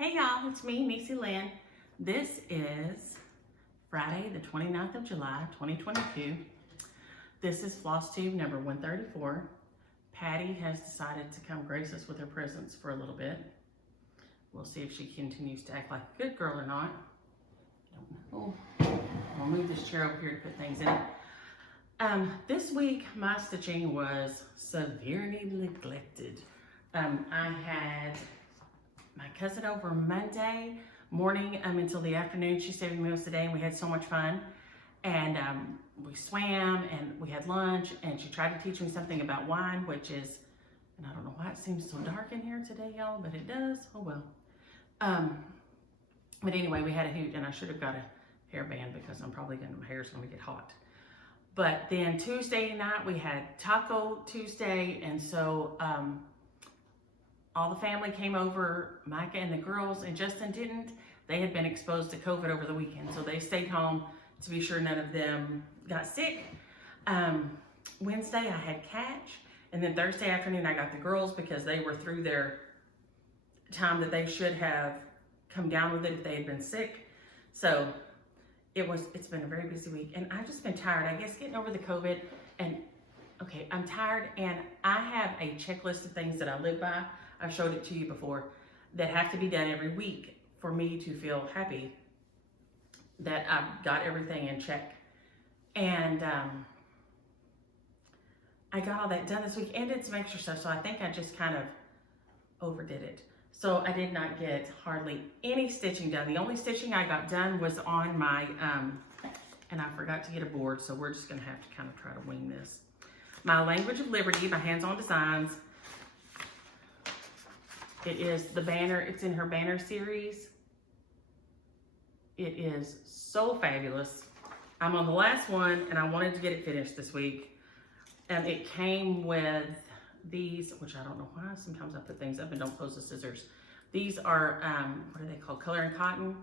Hey y'all, it's me, Niecy Lynn. This is Friday, the 29th of July, 2022. This is Flosstube number 134. Patty has decided to come grace us with her presence for a little bit. We'll see if she continues to act like a good girl or not. I don't know. I'll move this chair over here to put things in it. This week, my stitching was severely neglected. I had my cousin over Monday morning until the afternoon. She stayed with me most of the day and we had so much fun. And we swam and we had lunch and she tried to teach me something about wine, which is, and I don't know why it seems so dark in here today, y'all, but it does. Oh well. But anyway, we had a hoot and I should have got a hairband because I'm probably my hair's gonna get hot. But then Tuesday night we had Taco Tuesday, and so all the family came over, Micah and the girls, and Justin didn't. They had been exposed to COVID over the weekend, so they stayed home to be sure none of them got sick. Wednesday I had catch, and then Thursday afternoon I got the girls because they were through their time that they should have come down with it if they had been sick. So it's been a very busy week, and I've just been tired. I guess getting over the COVID, and okay, I'm tired, and I have a checklist of things that I live by. I've showed it to you before, that have to be done every week for me to feel happy that I've got everything in check. And I got all that done this week and did some extra stuff, so I think I just kind of overdid it. So I did not get hardly any stitching done. The only stitching I got done was on my, and I forgot to get a board, so we're just gonna have to kind of try to wing this. My Language of Liberty, my Hands-On Designs. It is the banner, it's in her banner series. It is so fabulous. I'm on the last one and I wanted to get it finished this week. And it came with these, which I don't know why, sometimes I put things up and don't close the scissors. These are, what are they called? Color and Cotton.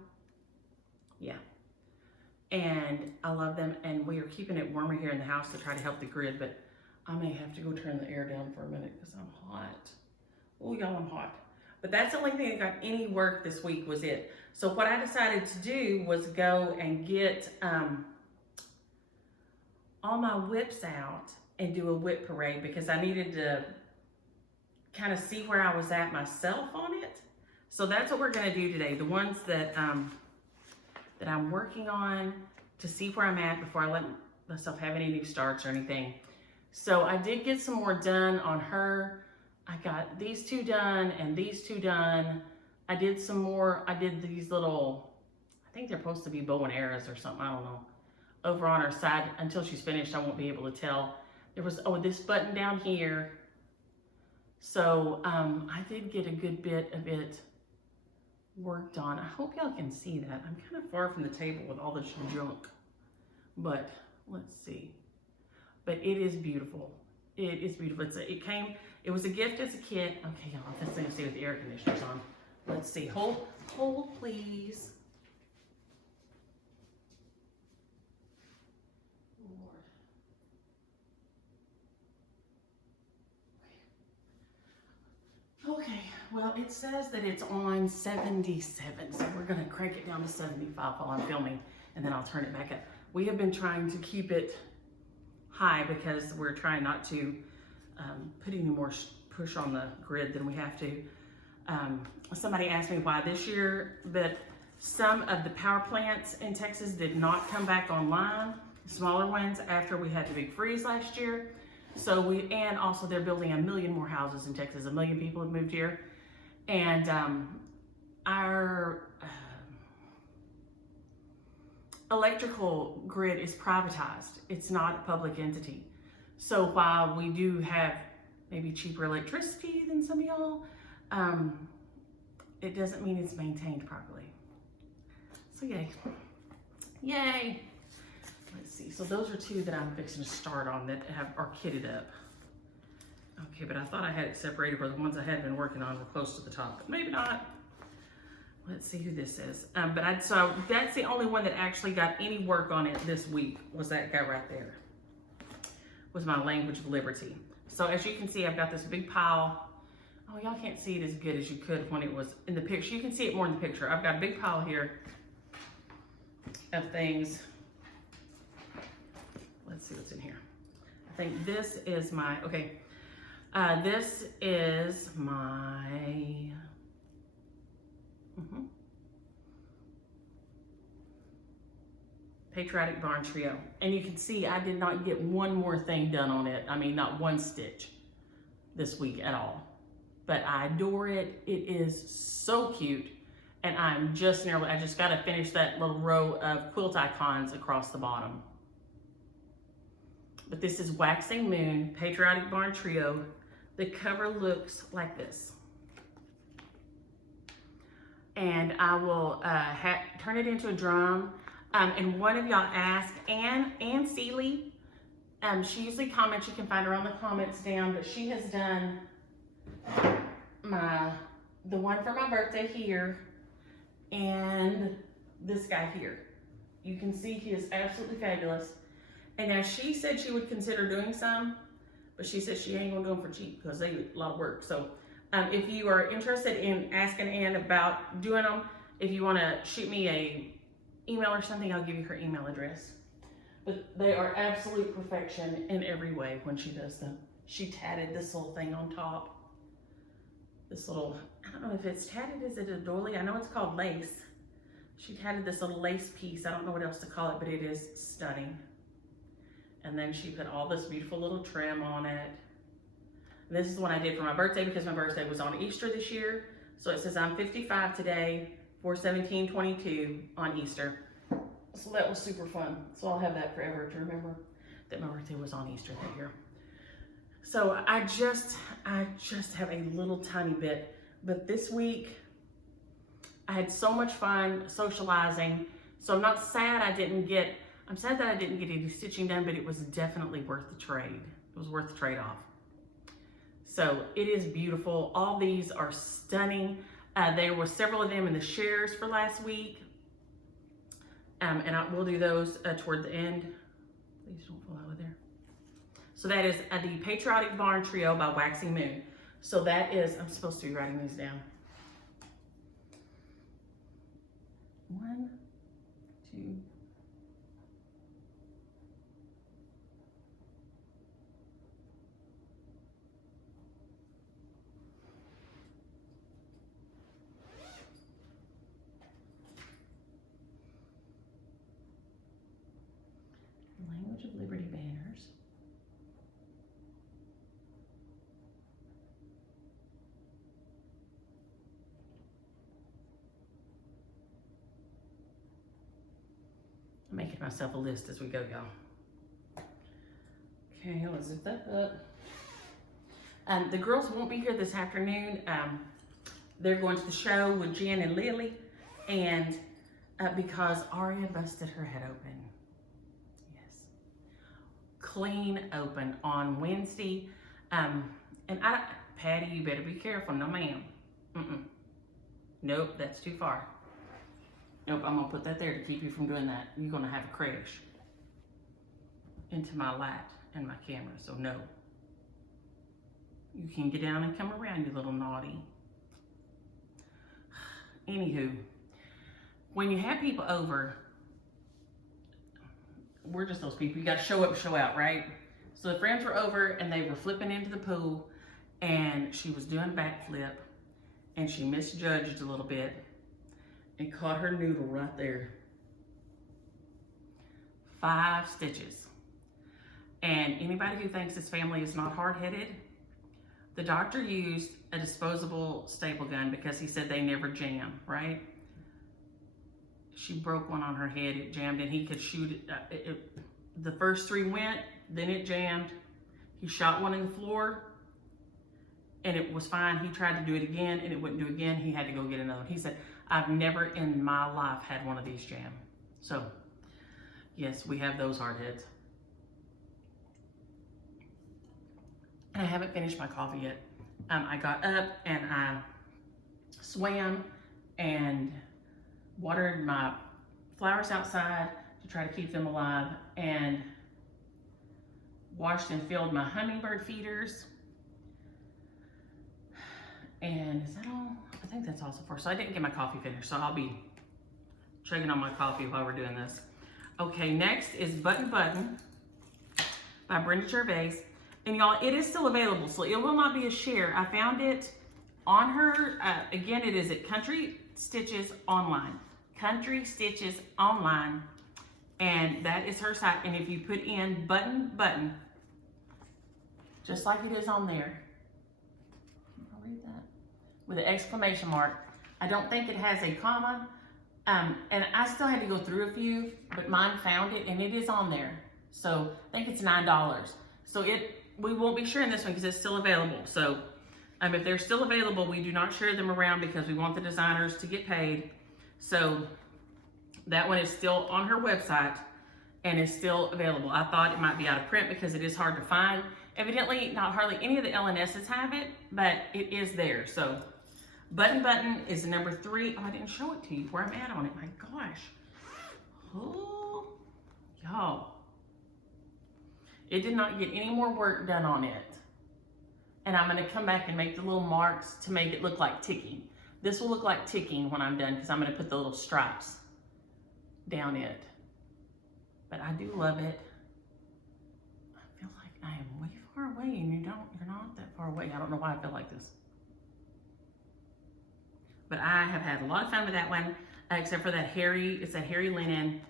Yeah. And I love them. And we are keeping it warmer here in the house to try to help the grid, but I may have to go turn the air down for a minute because I'm hot. Oh, y'all, I'm hot. But that's the only thing that got any work this week was it. So what I decided to do was go and get all my whips out and do a WIP parade because I needed to kind of see where I was at myself on it. So that's what we're gonna do today. The ones that that I'm working on to see where I'm at before I let myself have any new starts or anything. So I did get some more done on her. I got these two done and these two done. I did some more. I did these little, I think they're supposed to be bow and arrows or something, I don't know. Over on her side, until she's finished, I won't be able to tell. There was, oh, this button down here. So I did get a good bit of it worked on. I hope y'all can see that. I'm kind of far from the table with all this junk, but let's see. But it is beautiful. It is beautiful. It was a gift as a kid. Okay, y'all, this thing to see with the air conditioners on. Let's see. Hold, please. Lord. Okay, well, it says that it's on 77, so we're gonna crank it down to 75 while I'm filming, and then I'll turn it back up. We have been trying to keep it high because we're trying not to put any more push on the grid than we have to. Somebody asked me why this year that some of the power plants in Texas did not come back online, smaller ones, after we had the big freeze last year. So and also they're building 1 million more houses in Texas. 1 million people have moved here. And our electrical grid is privatized. It's not a public entity. So while we do have maybe cheaper electricity than some of y'all, it doesn't mean it's maintained properly. So yay. Yay. Let's see. So those are two that I'm fixing to start on that are kitted up. Okay, but I thought I had it separated where the ones I had been working on were close to the top, but maybe not. Let's see who this is. So that's the only one that actually got any work on it this week, was that guy right there. Was my Language of Liberty. So as you can see, I've got this big pile Oh, y'all can't see it as good as you could when it was in the picture. You can see it more in the picture. I've got a big pile here of things. Let's see what's in here. I think this is my, okay. This is my, Patriotic Barn Trio. And you can see I did not get one more thing done on it. I mean, not one stitch this week at all. But I adore it. It is so cute. And I'm just nearly, I just got to finish that little row of quilt icons across the bottom. But this is Waxing Moon, Patriotic Barn Trio. The cover looks like this. And I will turn it into a drum. And one of y'all asked, Ann Seeley, she usually comments, you can find her on the comments down, but she has done the one for my birthday here, and this guy here. You can see he is absolutely fabulous. And now she said she would consider doing some, but she said she ain't gonna do them for cheap because they a lot of work. So if you are interested in asking Ann about doing them, if you wanna shoot me a email or something, I'll give you her email address. But they are absolute perfection in every way when she does them. She tatted this little thing on top. This little, I don't know if it's tatted, is it a doily? I know it's called lace. She tatted this little lace piece. I don't know what else to call it, but it is stunning. And then she put all this beautiful little trim on it. This is the one I did for my birthday because my birthday was on Easter this year. So it says I'm 55 today, 4/17/22 on Easter. So that was super fun. So I'll have that forever to remember that my birthday was on Easter that year. So I just have a little tiny bit, but this week I had so much fun socializing. So I'm not sad I'm sad that I didn't get any stitching done, but it was definitely worth the trade. It was worth the trade-off. So it is beautiful. All these are stunning. There were several of them in the shares for last week. And we'll do those toward the end. Please don't fall out of there. So that is the Patriotic Barn Trio by Waxing Moon. So that is, I'm supposed to be writing these down. 1, 2, Language of Liberty banners. I'm making myself a list as we go, y'all. Okay, let's zip that up. The girls won't be here this afternoon. They're going to the show with Jen and Lily, and because Aria busted her head open. Clean open on Wednesday. And Patty, you better be careful. No, ma'am. Nope, that's too far. Nope, I'm gonna put that there to keep you from doing that. You're gonna have a crash into my light and my camera, so no. You can get down and come around, you little naughty. Anywho, when you have people over, we're just those people. You got to show up, show out, right? So the friends were over and they were flipping into the pool, and she was doing a backflip, and she misjudged a little bit and caught her noodle right there. 5 stitches. And anybody who thinks this family is not hard-headed, the doctor used a disposable staple gun because he said they never jam, right? She broke one on her head, it jammed, and he could shoot it. The first 3 went, then it jammed. He shot one in the floor, and it was fine. He tried to do it again, and it wouldn't do it again. He had to go get another one. He said, I've never in my life had one of these jam. So, yes, we have those hard heads. And I haven't finished my coffee yet. I got up, and I swam, and watered my flowers outside to try to keep them alive, and washed and filled my hummingbird feeders. And is that all? I think that's also for. So I didn't get my coffee finished, so I'll be chugging on my coffee while we're doing this. Okay, next is Button Button by Brenda Gervais. And y'all, it is still available, so it will not be a share. I found it on her, again, it is at Country Stitches Online. Country Stitches Online. And that is her site. And if you put in Button Button, just like it is on there, I'll read that, with an exclamation mark. I don't think it has a comma. And I still had to go through a few, but mine found it and it is on there. So I think it's $9. So we won't be sharing this one because it's still available. So if they're still available, we do not share them around because we want the designers to get paid. So that one is still on her website and is still available. I thought it might be out of print because it is hard to find. Evidently, not hardly any of the LNSs have it, but it is there. So Button Button is number 3. Oh, I didn't show it to you where I'm at on it. My gosh. Oh, y'all. It did not get any more work done on it. And I'm gonna come back and make the little marks to make it look like ticking. This will look like ticking when I'm done because I'm gonna put the little stripes down it. But I do love it. I feel like I am way far away and you're not that far away. I don't know why I feel like this. But I have had a lot of fun with that one, except for that it's that hairy linen.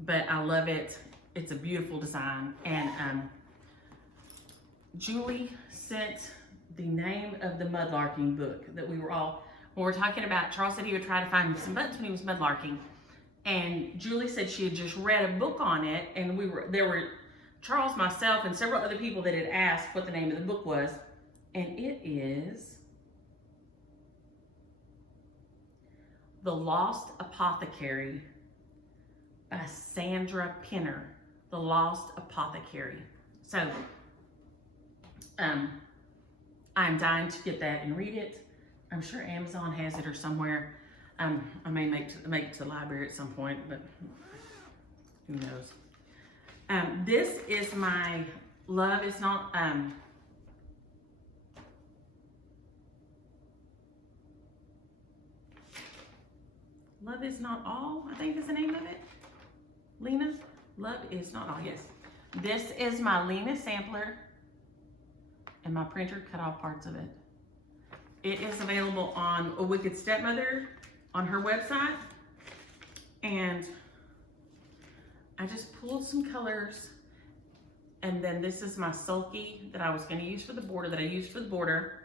But I love it. It's a beautiful design. And Julie sent the name of the mudlarking book that we were all, when we're talking about, Charles said he would try to find some buttons when he was mudlarking. And Julie said she had just read a book on it, and there were Charles, myself, and several other people that had asked what the name of the book was. And it is The Lost Apothecary by Sandra Pinner. The Lost Apothecary. So, I'm dying to get that and read it. I'm sure Amazon has it or somewhere. I may make it to the library at some point, but who knows. This is my Love Is Not, Love Is Not All, I think is the name of it. Lena, Love Is Not All, yes. This is my Lena sampler, and my printer cut off parts of it. It is available on A Wicked Stepmother on her website. And I just pulled some colors. And then this is my sulky that I was gonna use for the border, that I used for the border.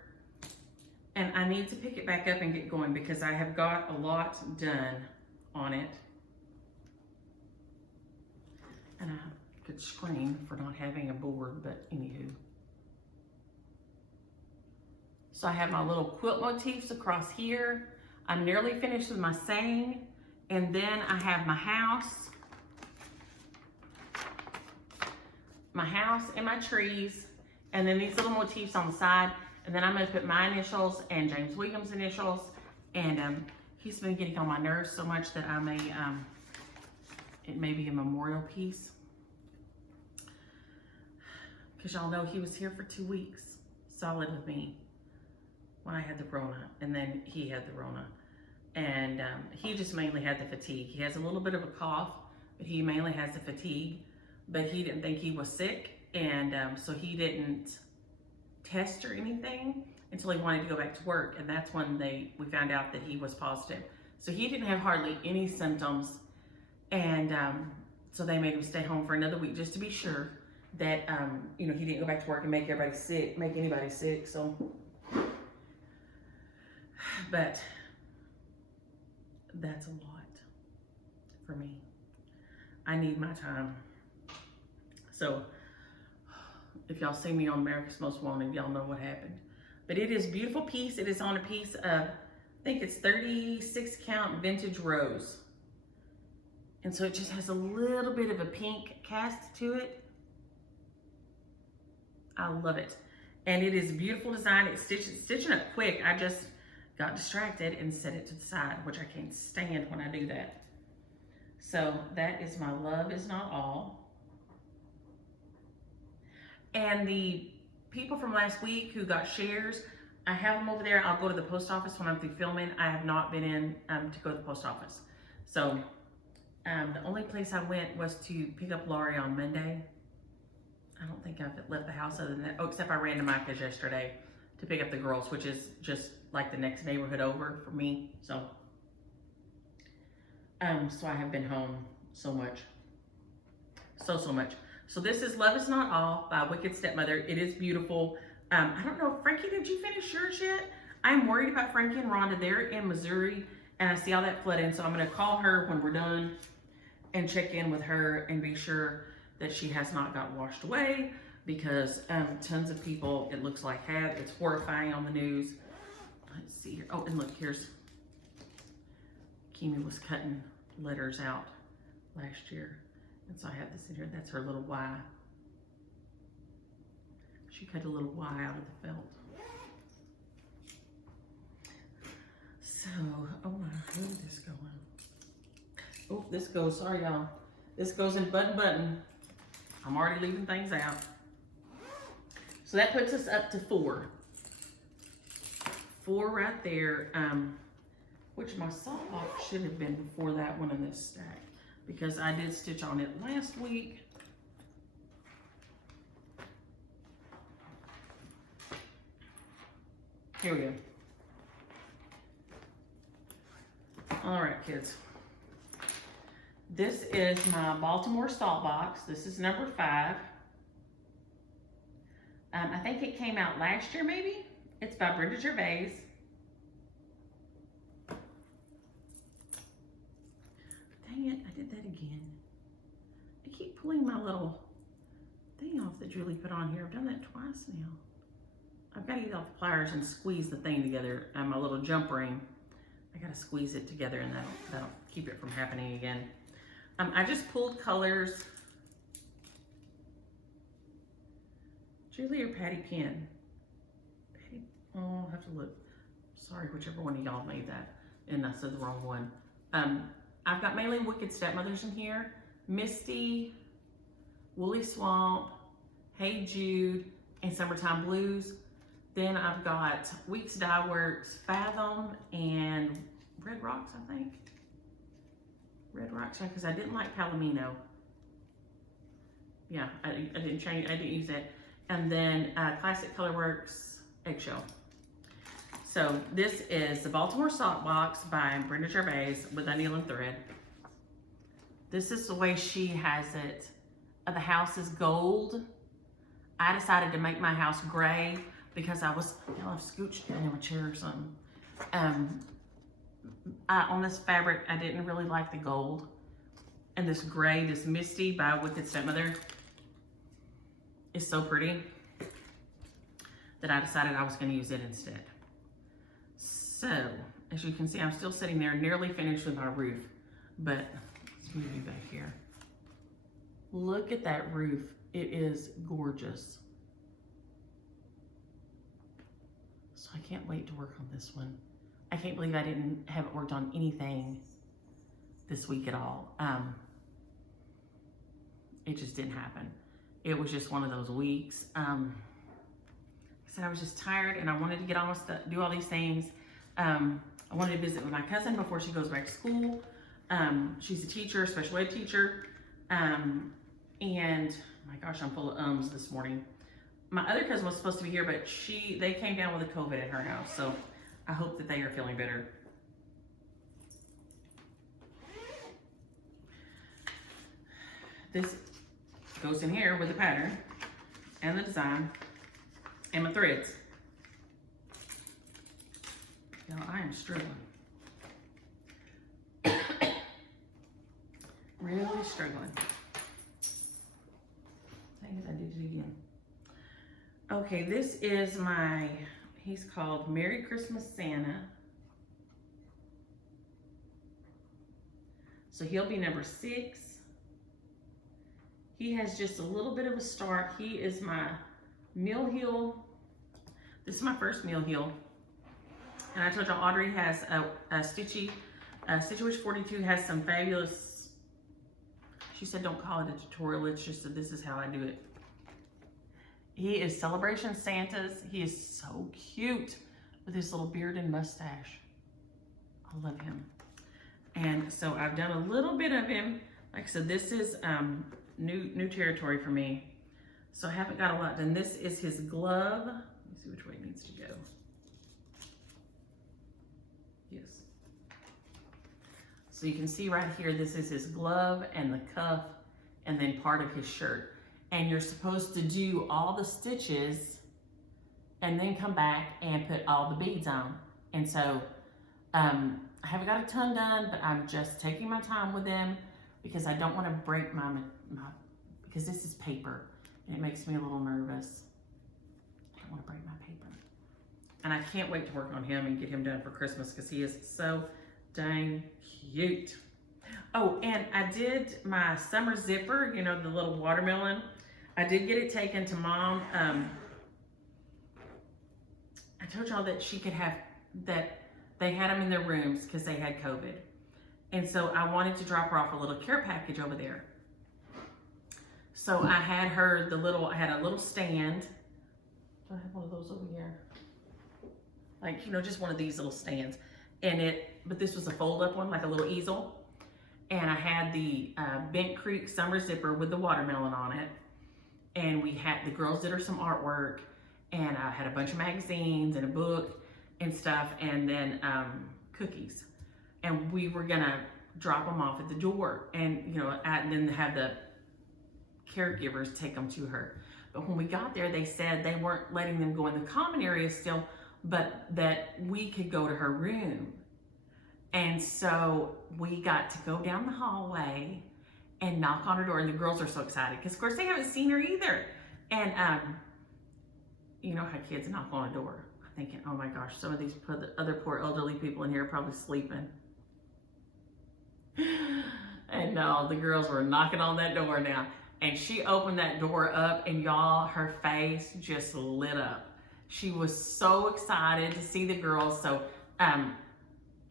And I need to pick it back up and get going because I have got a lot done on it. And I could scream for not having a board, but anywho. So I have my little quilt motifs across here. I'm nearly finished with my saying. And then I have my house and my trees. And then these little motifs on the side. And then I'm gonna put my initials and James Williams' initials. And he's been getting on my nerves so much that I may, it may be a memorial piece. Because y'all know he was here for 2 weeks, solid with me, when I had the Rona, and then he had the Rona. And he just mainly had the fatigue. He has a little bit of a cough, but he mainly has the fatigue. But he didn't think he was sick, and so he didn't test or anything until he wanted to go back to work, and that's when we found out that he was positive. So he didn't have hardly any symptoms, and so they made him stay home for another week just to be sure that he didn't go back to work and make anybody sick. So, but that's a lot for me. I need my time. So if y'all see me on America's Most Wanted, y'all know what happened. But it is a beautiful piece. It is on a piece of, I think it's 36 count vintage rose. And so it just has a little bit of a pink cast to it. I love it. And it is a beautiful design. It's stitching up quick. I just got distracted and set it to the side, which I can't stand when I do that. So that is my Love Is Not All. And the people from last week who got shares, I have them over there. I'll go to the post office when I'm through filming. I have not been in to go to the post office. So the only place I went was to pick up Laurie on Monday. I don't think I've left the house other than that. Oh, except I ran to Micah's yesterday to pick up the girls, which is just like the next neighborhood over for me. So, so I have been home so much. So much. So this is Love Is Not All by Wicked Stepmother. It is beautiful. I don't know, Frankie, did you finish yours yet? I'm worried about Frankie and Rhonda. They're in Missouri, and I see all that flooding, so I'm going to call her when we're done and check in with her and be sure that she has not got washed away, because tons of people, it looks like, have. It's horrifying on the news. Let's see here. Oh, and look, here's Kimi was cutting letters out last year. And so I have this in here. That's her little Y. She cut a little Y out of the felt. So, oh my, where is this going? Oh, this goes, sorry y'all. This goes in button. I'm already leaving things out. So that puts us up to 4. 4 right there, which my Saltbox should have been before that one in this stack, because I did stitch on it last week. Here we go. All right, kids. This is my Baltimore Saltbox. This is number 5. I think it came out last year, maybe. It's by Brenda Gervais. Dang it, I did that again. I keep pulling my little thing off that Julie put on here. I've done that twice now. I've got to get off the pliers and squeeze the thing together. My little jump ring. I got to squeeze it together, and that'll keep it from happening again. I just pulled colors. Julie or Patty Penn? Patty, oh, I'll have to look. Sorry, whichever one of y'all made that. And I said the wrong one. I've got mainly Wicked Stepmothers in here. Misty, Woolly Swamp, Hey Jude, and Summertime Blues. Then I've got Weeks Dye Works, Fathom, and Red Rocks, I think. Red Rocks, because I didn't like Palomino. Yeah, I didn't change, I didn't use it. And then Classic Colorworks Eggshell. So this is the Baltimore Saltbox by Brenda Gervais with a needle and thread. This is the way she has it. The house is gold. I decided to make my house gray because I was, I've scooched down in my chair or something. On this fabric, I didn't really like the gold. And this gray, this Misty by Wicked Stepmother is so pretty that I decided I was going to use it instead. So, as you can see, I'm still sitting there nearly finished with my roof, but let's move you back here. Look at that roof. It is gorgeous. So I can't wait to work on this one. I can't believe I haven't worked on anything this week at all. It just didn't happen. It was just one of those weeks. So I was just tired and I wanted to get on with stuff, do all these things. I wanted to visit with my cousin before she goes back to school. She's a teacher, special ed teacher. And my gosh, I'm full of ums this morning. My other cousin was supposed to be here, but they came down with a COVID in her house. So I hope that they are feeling better. This goes in here with the pattern and the design and my threads. Y'all, I am struggling. Really struggling. Dang it, I did it again. Okay, this is he's called Merry Christmas Santa. So he'll be number 6. He has just a little bit of a start. He is my mill heel. This is my first mill heel. And I told you Audrey has a Stitchy. Stitch Wish 42 has some fabulous, she said don't call it a tutorial, it's just that this is how I do it. He is Celebration Santas. He is so cute. with his little beard and mustache. I love him. And so I've done a little bit of him. Like I said, this is new territory for me. So I haven't got a lot done. This is his glove. Let me see which way it needs to go. Yes. So you can see right here, this is his glove and the cuff and then part of his shirt. And you're supposed to do all the stitches and then come back and put all the beads on. And so I haven't got a ton done, but I'm just taking my time with them because I don't want to break my because this is paper and it makes me a little nervous. I don't want to break my paper. And I can't wait to work on him and get him done for Christmas because he is so dang cute. Oh, and I did my summer zipper, you know, the little watermelon. I did get it taken to Mom. I told y'all that she could have, that they had them in their rooms because they had COVID. And so I wanted to drop her off a little care package over there. So I had her I had a little stand. Do I have one of those over here? Like, you know, just one of these little stands. But this was a fold up one, like a little easel. And I had the Bent Creek summer zipper with the watermelon on it. And the girls did her some artwork. And I had a bunch of magazines and a book and stuff. And then cookies. And we were gonna drop them off at the door. And, you know, and then have the caregivers take them to her. But when we got there, they said they weren't letting them go in the common area still, but that we could go to her room. And so we got to go down the hallway and knock on her door, and the girls are so excited because of course they haven't seen her either. And you know how kids knock on a door. I'm thinking, oh my gosh, some of these other poor elderly people in here are probably sleeping. And no, the girls were knocking on that door now. And she opened that door up, and y'all, her face just lit up. She was so excited to see the girls. So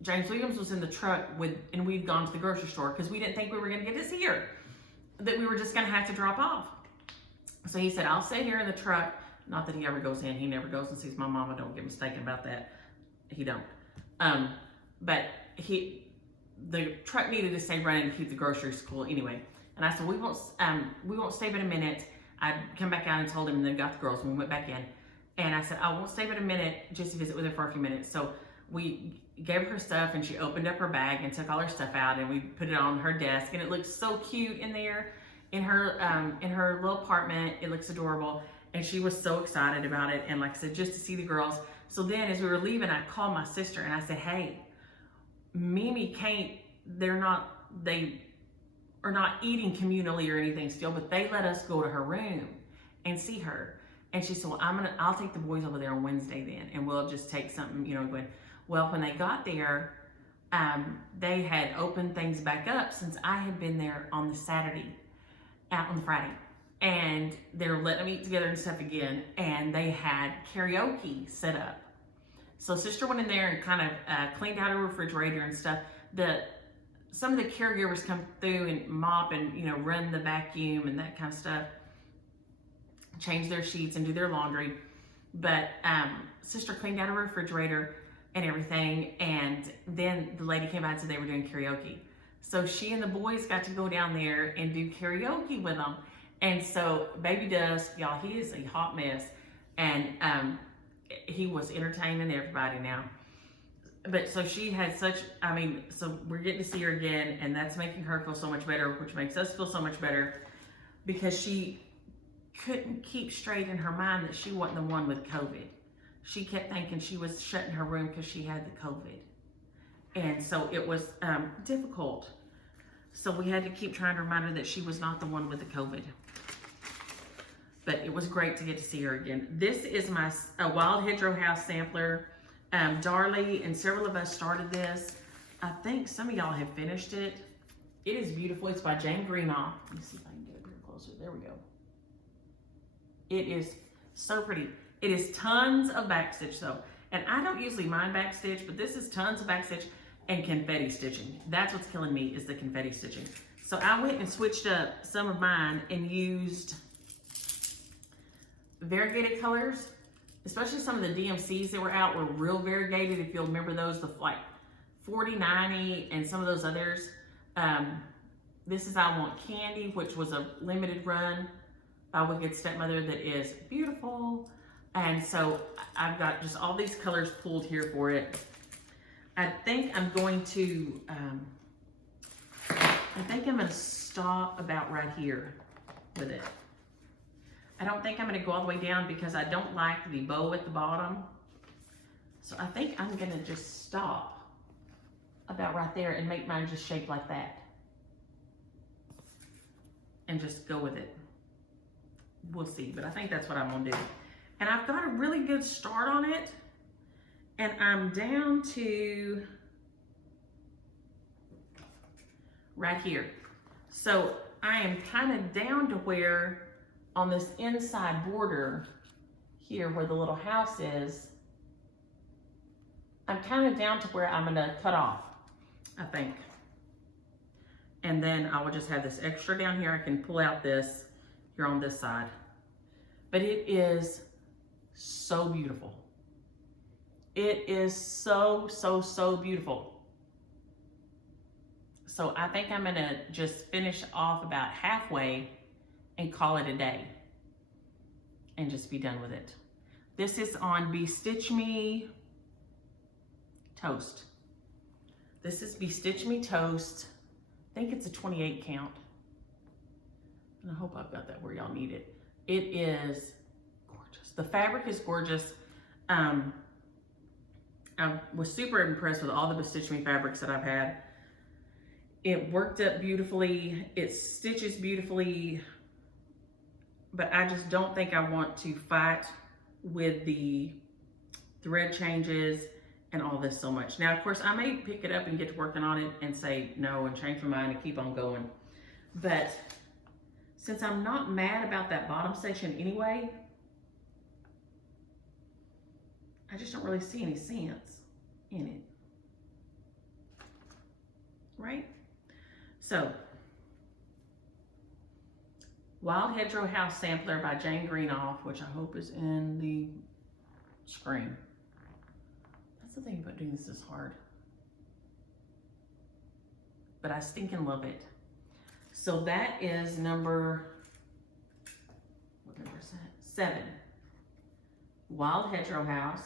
James Williams was in the truck and we'd gone to the grocery store because we didn't think we were gonna get to see her, that we were just gonna have to drop off. So he said, I'll stay here in the truck. Not that he ever goes in. He never goes and sees my mama. Don't get mistaken about that. He don't. But the truck needed to stay running to keep the groceries cool anyway. And I said, we won't stay but a minute. I come back out and told him, and then got the girls, and we went back in. And I said, I won't stay but a minute, just to visit with her for a few minutes. So we gave her stuff, and she opened up her bag and took all her stuff out, and we put it on her desk, and it looks so cute in there, in her little apartment. It looks adorable, and she was so excited about it. And like I said, just to see the girls. So then as we were leaving, I called my sister, and I said, hey, Mimi they are not eating communally or anything still, but they let us go to her room and see her. And she said, well, I'll take the boys over there on Wednesday then, and we'll just take something, you know, going. Well, when they got there, they had opened things back up since I had been there on the Saturday, out on the Friday. And they were letting them eat together and stuff again, and they had karaoke set up. So sister went in there and kind of cleaned out her refrigerator and stuff. Some of the caregivers come through and mop and, you know, run the vacuum and that kind of stuff, change their sheets and do their laundry. But sister cleaned out her refrigerator and everything, and then the lady came out and said they were doing karaoke. So she and the boys got to go down there and do karaoke with them. And so Baby Dusk, y'all, he is a hot mess, and he was entertaining everybody now. But so she had so we're getting to see her again, and that's making her feel so much better, which makes us feel so much better, because she couldn't keep straight in her mind that she wasn't the one with COVID. She kept thinking she was shut in her room because she had the COVID. And so it was difficult. So we had to keep trying to remind her that she was not the one with the COVID. But it was great to get to see her again. This is my Wild Hedgerow House sampler. Darlie and several of us started this. I think some of y'all have finished it. It is beautiful. It's by Jane Greenough. Let me see if I can get up here closer. There we go. It is so pretty. It is tons of backstitch though. And I don't usually mind backstitch, but this is tons of backstitch and confetti stitching. That's what's killing me, is the confetti stitching. So I went and switched up some of mine and used variegated colors. especially some of the DMCs that were out were real variegated. If you'll remember those, the like 4090 and some of those others. This is I Want Candy, which was a limited run by Wicked Stepmother that is beautiful. And so I've got just all these colors pulled here for it. I think I'm going to, stop about right here with it. I don't think I'm gonna go all the way down because I don't like the bow at the bottom. So I think I'm gonna just stop about right there and make mine just shape like that. And just go with it. We'll see, but I think that's what I'm gonna do. And I've got a really good start on it. And I'm down to right here. So I am kind of down to where on this inside border here where the little house is, I'm kind of down to where I'm gonna cut off, I think. And then I will just have this extra down here. I can pull out this here on this side. But it is so beautiful. It is so, so, so beautiful. So I think I'm gonna just finish off about halfway and call it a day and just be done with it. This is on Be Stitch Me Toast. This is Be Stitch Me Toast. I think it's a 28 count. And I hope I've got that where y'all need it. It is gorgeous. The fabric is gorgeous. I was super impressed with all the Be Stitch Me fabrics that I've had. It worked up beautifully. It stitches beautifully. But I just don't think I want to fight with the thread changes and all this so much. Now, of course, I may pick it up and get to working on it and say no and change my mind and keep on going. But since I'm not mad about that bottom section anyway, I just don't really see any sense in it. Right? So, Wild Hedgerow House Sampler by Jane Greenoff, which I hope is in the screen. That's the thing about doing this is hard. But I stinking love it. So that is number, what number is that? 7. Wild Hedgerow House.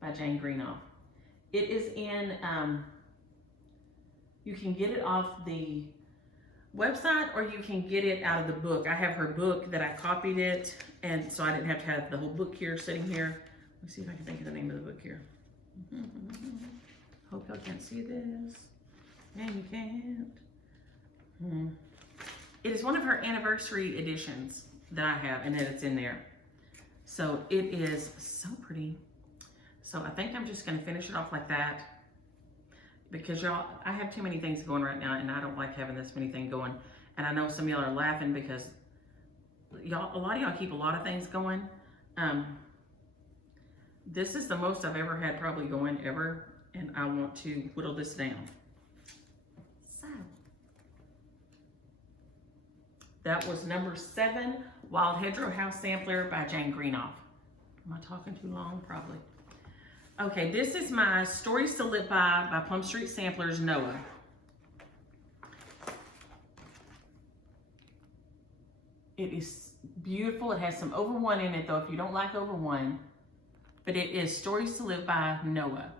By Jane Greenoff. It is in, you can get it off the website or you can get it out of the book. I have her book that I copied it, and so I didn't have to have the whole book here sitting here. Let me see if I can think of the name of the book here. Hope y'all can't see this. And you can't. It is one of her anniversary editions that I have, and that it's in there. So it is so pretty. So I think I'm just gonna finish it off like that because y'all, I have too many things going right now and I don't like having this many things going. And I know some of y'all are laughing because y'all, a lot of y'all keep a lot of things going. This is the most I've ever had probably going ever, and I want to whittle this down. So that was number 7, Wild Hedgerow House Sampler by Jane Greenoff. Am I talking too long? Probably. Okay, this is my Stories to Live by Plum Street Samplers, Noah. It is beautiful. It has some over 1 in it though, if you don't like over 1. But it is Stories to Live by Noah.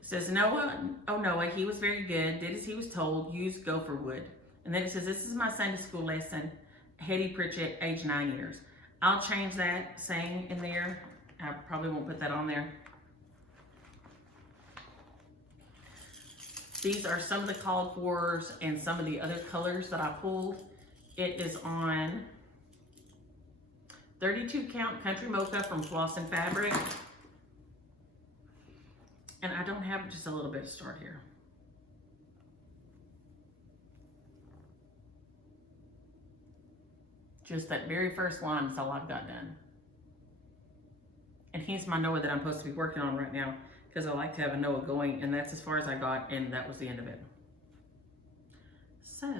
It says, Noah, oh Noah, he was very good, did as he was told, used gopher wood. And then it says, this is my Sunday school lesson, Hetty Pritchett, age 9 years. I'll change that saying in there. I probably won't put that on there. These are some of the called fors and some of the other colors that I pulled. It is on 32 count Country Mocha from Floss and Fabric. And I don't have just a little bit to start here. Just that very first line is all I've got done. And here's my Noah that I'm supposed to be working on right now because I like to have a Noah going, and that's as far as I got, and that was the end of it. So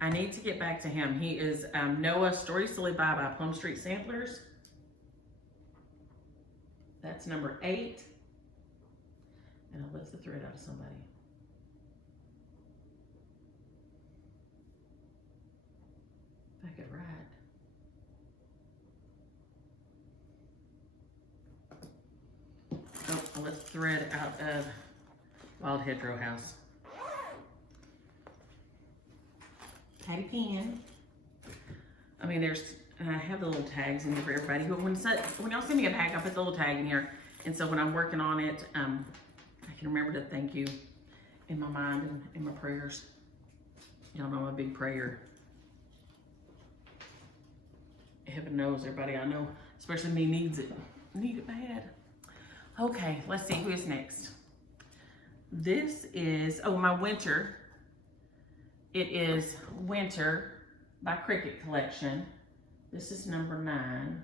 I need to get back to him. He is Noah Story Silly Bye by Plum Street Samplers. That's number 8. And I'll lift the thread out of somebody. If I could write. Oh, I left the thread out of Wild Hedgerow House. Patty Pen. I mean, I have the little tags in here for everybody. When y'all send me a bag, I put the little tag in here. And so when I'm working on it, I can remember to thank you in my mind and in my prayers. Y'all know I'm a big prayer. Heaven knows everybody I know, especially me, needs it. Need it bad. Okay, let's see who is next. This is, my winter. It is Winter by Cricket Collection. This is number 9.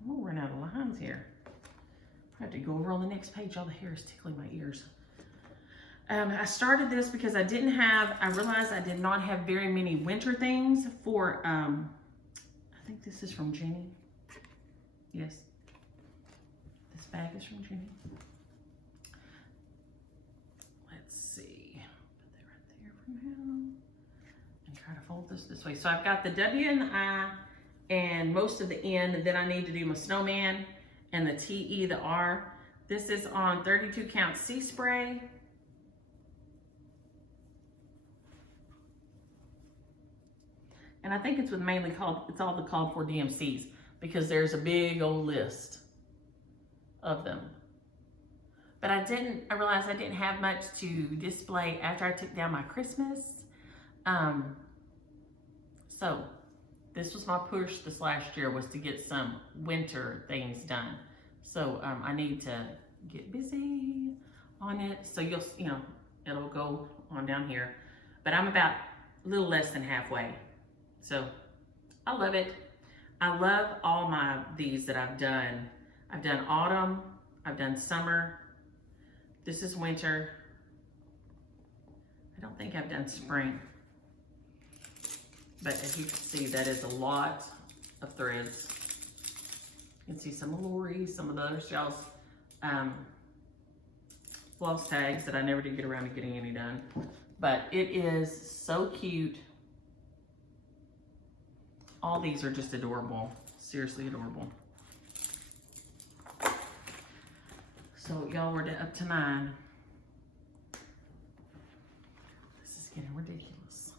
I'm gonna run out of lines here. I have to go over on the next page. All the hair is tickling my ears. I started this because I realized I did not have very many winter things for, I think this is from Jenny. Yes. This bag is from Jenny. Let's see. Put that right there for now. And try to fold this way. So I've got the W and the I and most of the N, and then I need to do my snowman and the TE, the R. This is on 32 count Sea Spray. And I think it's all called for DMCs because there's a big old list of them. But I realized I didn't have much to display after I took down my Christmas. So this was my push this last year, was to get some winter things done. So I need to get busy on it. So it'll go on down here. But I'm about a little less than halfway. So I love it. I love all these that I've done. I've done autumn, I've done summer. This is winter. I don't think I've done spring. But as you can see, that is a lot of threads. You can see some of Lori's, some of the other shells, floss tags that I never did get around to getting any done. But it is so cute. All these are just adorable, seriously adorable. So y'all were up to 9. This is getting ridiculous.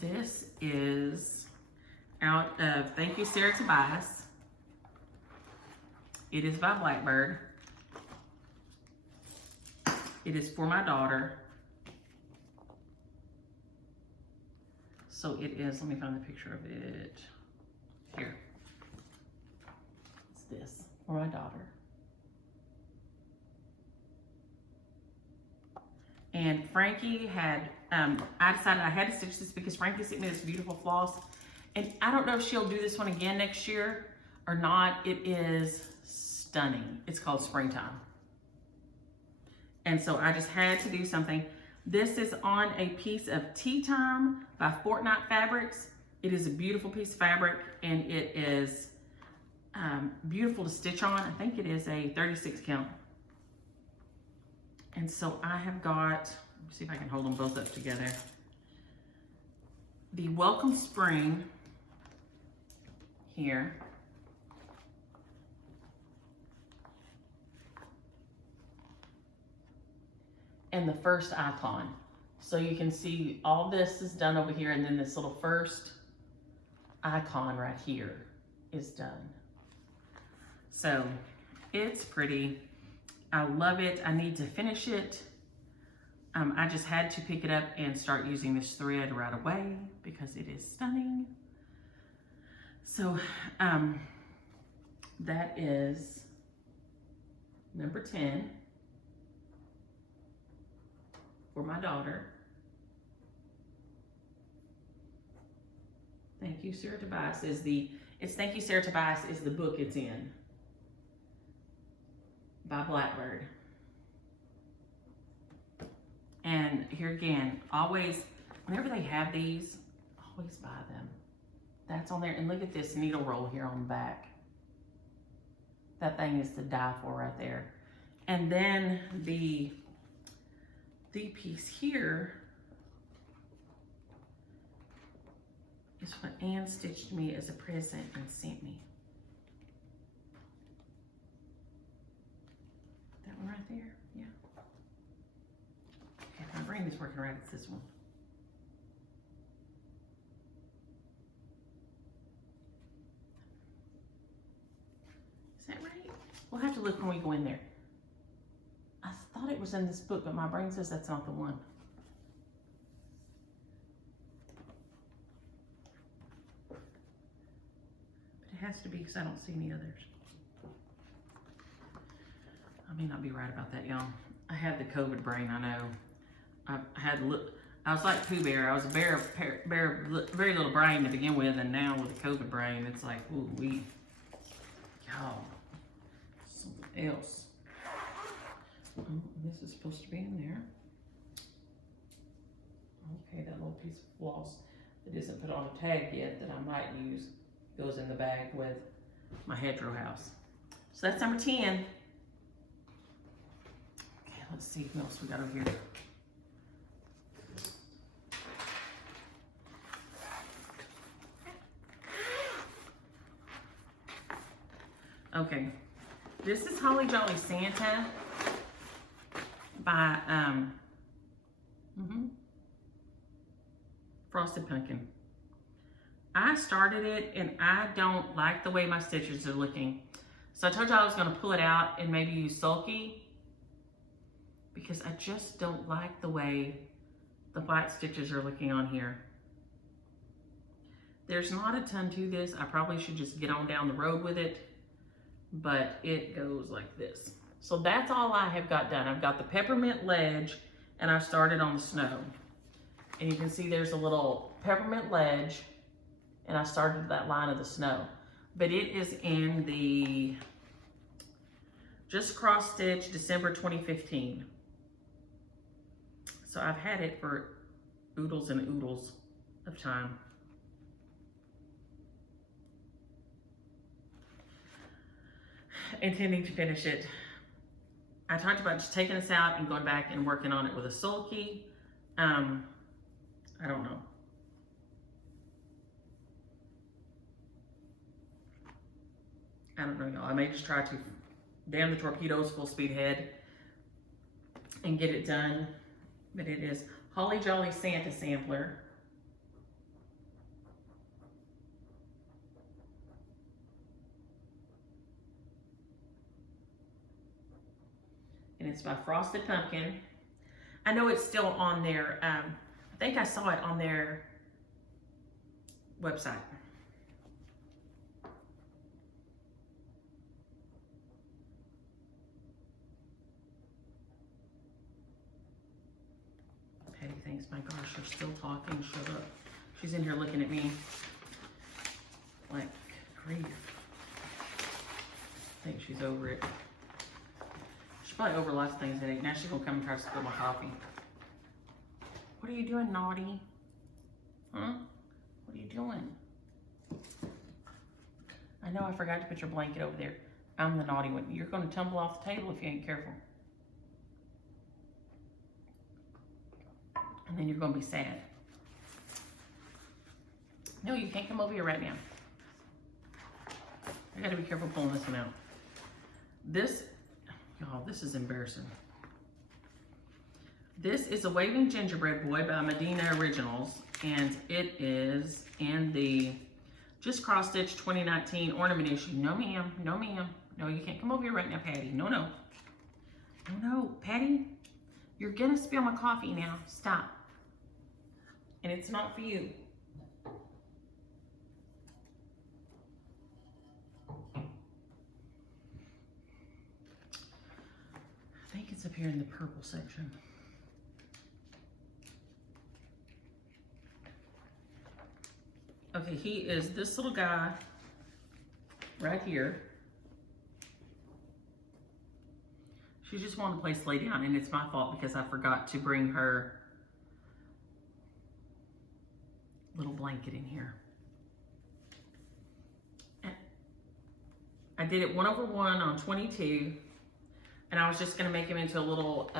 This is out of Thank You Sarah Tobias. It is by Blackbird. It is for my daughter. So it is, let me find the picture of it. Here. It's this, for my daughter. And Frankie had, I decided I had to stitch this because Frankie sent me this beautiful floss. And I don't know if she'll do this one again next year or not. It is stunning. It's called Springtime. And so I just had to do something. This is on a piece of Tea Time by Fortnite Fabrics. It is a beautiful piece of fabric and it is beautiful to stitch on. I think it is a 36 count. And so I have got, let me see if I can hold them both up together. The Welcome Spring here. And the first icon. So you can see all this is done over here, and then this little first icon right here is done. So it's pretty. I love it. I need to finish it. I just had to pick it up and start using this thread right away because it is stunning. So that is number 10. For my daughter. Thank You Sarah Tobias is Thank You Sarah Tobias is the book it's in. by Blackbird. And here again, always, whenever they have these, always buy them. That's on there. And look at this needle roll here on the back. That thing is to die for right there. And then the piece here is what Ann stitched me as a present and sent me. That one right there, yeah. Okay, if my brain is working right, it's this one. Is that right? We'll have to look when we go in there. I thought it was in this book, but my brain says that's not the one. But it has to be because I don't see any others. I may not be right about that, y'all. I had the COVID brain, I know. I was like Pooh Bear. I was a bear, very little brain to begin with, and now with the COVID brain, it's like, ooh, y'all, something else. Oh, this is supposed to be in there. Okay, that little piece of floss that isn't put on a tag yet that I might use goes in the bag with my hedgerow house. So that's number 10. Okay, let's see what else we got over here. Okay, this is Holly Jolly Santa by Frosted Pumpkin. I started it and I don't like the way my stitches are looking. So I told you I was gonna pull it out and maybe use Sulky because I just don't like the way the white stitches are looking on here. There's not a ton to this. I probably should just get on down the road with it, but it goes like this. So that's all I have got done. I've got the peppermint ledge and I started on the snow. And you can see there's a little peppermint ledge and I started that line of the snow. But it is in the just cross stitch December 2015. So I've had it for oodles and oodles of time. Intending to finish it. I talked about just taking this out and going back and working on it with a Sulky. I don't know. I don't know, y'all. I may just try to damn the torpedoes full speed ahead and get it done. But it is Holly Jolly Santa sampler. And it's by Frosted Pumpkin. I know it's still on their, I think I saw it on their website. Patty thinks, my gosh, you're still talking, shut up. She's in here looking at me like grief. I think she's over it. She's probably over lots of things today. Now she's gonna come and try to spill my coffee. What are you doing, naughty? Huh? What are you doing? I know I forgot to put your blanket over there. I'm the naughty one. You're gonna tumble off the table if you ain't careful. And then you're gonna be sad. No, you can't come over here right now. I gotta be careful pulling this one out. This, y'all, this is embarrassing. This is a Wagon Gingerbread Boy by Medina Originals, and it is in the Just Cross Stitch 2019 ornament issue. No, ma'am. No, ma'am. No, you can't come over here right now, Patty. No, no. No, no. Patty, you're gonna spill my coffee now. Stop. And it's not for you. I think it's up here in the purple section. Okay, he is this little guy right here. She just wanted a place to lay down, and it's my fault because I forgot to bring her little blanket in here. I did it 1/1 on 22, and I was just gonna make him into a little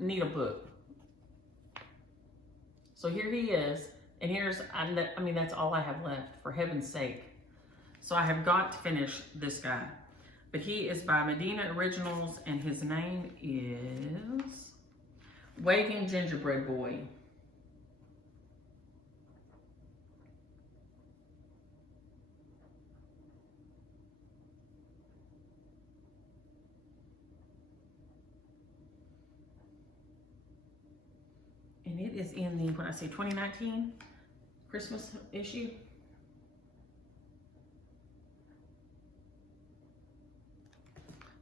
needle book. So here he is, and here's, I mean, that's all I have left, for heaven's sake. So I have got to finish this guy. But he is by Medina Originals, and his name is Wagon Gingerbread Boy. And it is in the, when I say 2019 Christmas issue.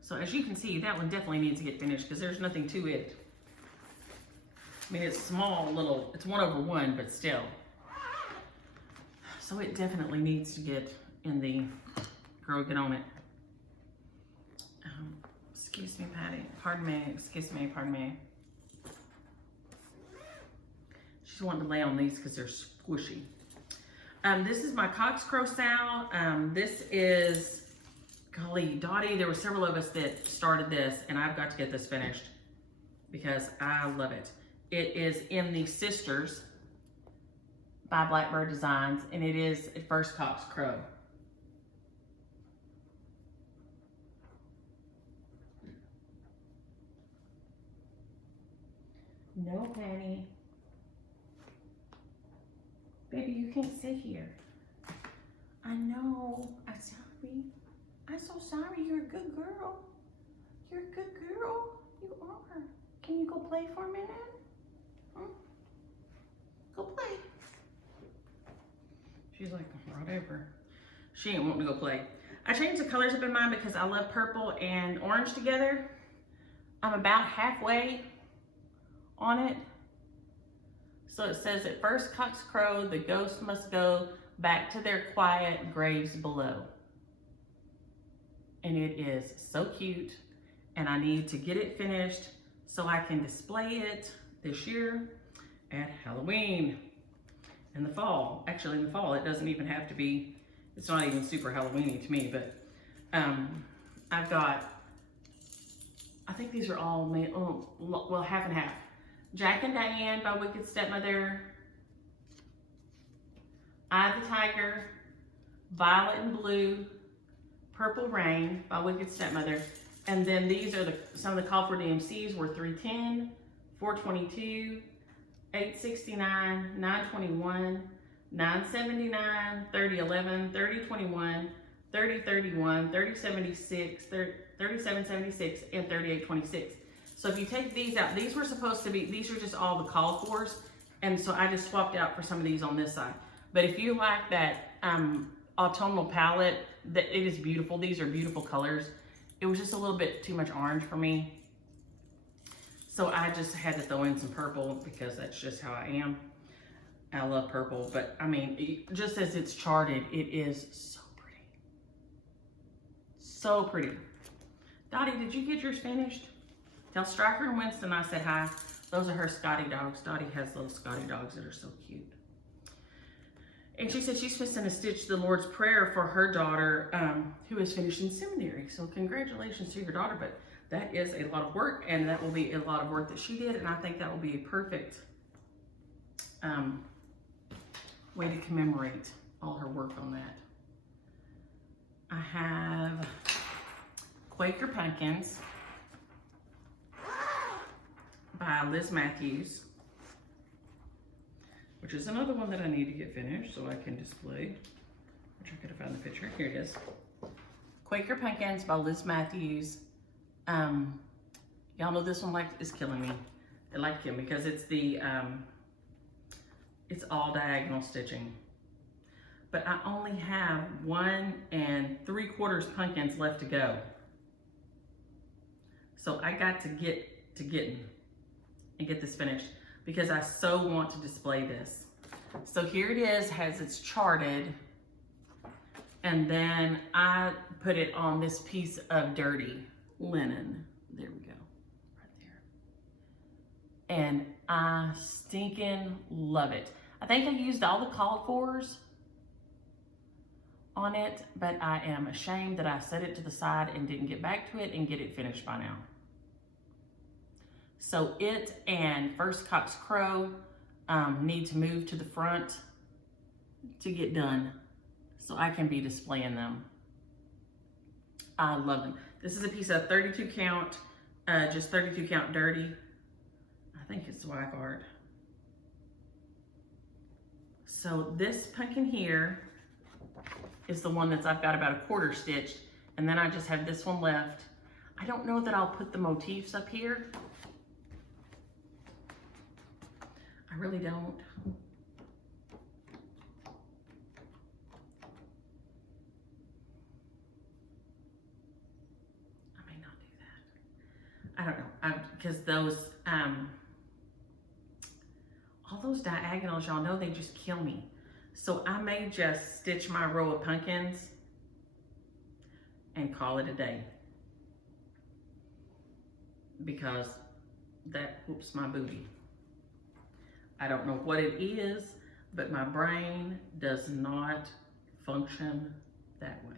So as you can see, that one definitely needs to get finished because there's nothing to it. I mean, it's small, little, it's 1/1, but still. So it definitely needs to get in the, girl, get on it. Excuse me, Patty, pardon me, excuse me, pardon me. She's wanting to lay on these because they're squishy. This is my Coxcrow sow. This is, golly, Dottie, there were several of us that started this, and I've got to get this finished because I love it. It is in the Sisters by Blackbird Designs, and it is at first Coxcrow. No, Penny. Baby, you can't sit here. I know. I'm sorry. I'm so sorry. You're a good girl. You're a good girl. You are. Can you go play for a minute? Huh? Go play. She's like, whatever. She ain't wanting to go play. I changed the colors up in mine because I love purple and orange together. I'm about halfway on it. So it says, at first cocks crow, the ghost must go back to their quiet graves below. And it is so cute, and I need to get it finished so I can display it this year at Halloween in the fall. Actually, in the fall, it doesn't even have to be, it's not even super Halloweeny to me, but I've got, I think these are all made, oh, well, half and half. Jack and Diane by Wicked Stepmother, Eye the Tiger, Violet and Blue, Purple Rain by Wicked Stepmother, and then these are some of the call for DMCs were 310, 422, 869, 921, 979, 3011, 3021, 3031, 3076, 3776, and 3826. So if you take these out, these were supposed to be, these are just all the call fors, and so I just swapped out for some of these on this side. But if you like that autumnal palette, that it is beautiful. These are beautiful colors. It was just a little bit too much orange for me. So I just had to throw in some purple because that's just how I am. I love purple, but I mean, just as it's charted, it is so pretty. So pretty. Dottie, did you get yours finished? Tell Striker and Winston I said hi. Those are her Scotty dogs. Dottie has little Scotty dogs that are so cute. And she said she's fixing to stitch the Lord's Prayer for her daughter who is finishing seminary. So congratulations to your daughter, but that is a lot of work, and that will be a lot of work that she did, and I think that will be a perfect way to commemorate all her work on that. I have Quaker Pumpkins by Liz Matthews, which is another one that I need to get finished so I can display. Which I could have found the picture. Here it is. Quaker Pumpkins by Liz Matthews. Y'all know this one is killing me. It like him because it's the it's all diagonal stitching. But I only have 1 3/4 pumpkins left to go. So I got to get to getting and get this finished because I so want to display this. So here it is, has its charted, and then I put it on this piece of dirty linen. There we go. and I stinking love it. I think I used all the called fors on it, but I am ashamed that I set it to the side and didn't get back to it and get it finished by now. So it and First Cock's Crow need to move to the front to get done so I can be displaying them. I love them. This is a piece of 32 count, just 32 count dirty. I think it's WIP art. So this pumpkin here is the one I've got about a quarter stitched, and then I just have this one left. I don't know that I'll put the motifs up here. I really don't. I don't know, because those, all those diagonals, y'all know they just kill me. So I may just stitch my row of pumpkins and call it a day. Because that whoops my booty. I don't know what it is, but my brain does not function that way.